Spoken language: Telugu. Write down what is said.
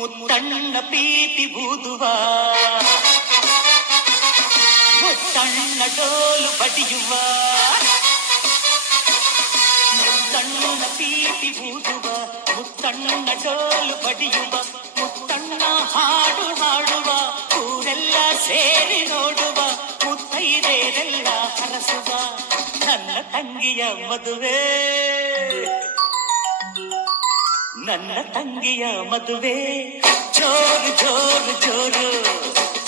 ముత్తన్న పీతి బూదువా ముత్తన్న డోలు పటియువా ముత్తన్న పీతి బూదువా ముత్తన్న డోలు పటియువా ముత్తన్న హాడు హాడువా ఊరెల్ల సేరి నోడువా ముత్తైదేరెల్ల హరసువా నన్న తంగియ మధువే நல்ல தங்கியா மதுவே ஜோர் ஜோர் ஜோர்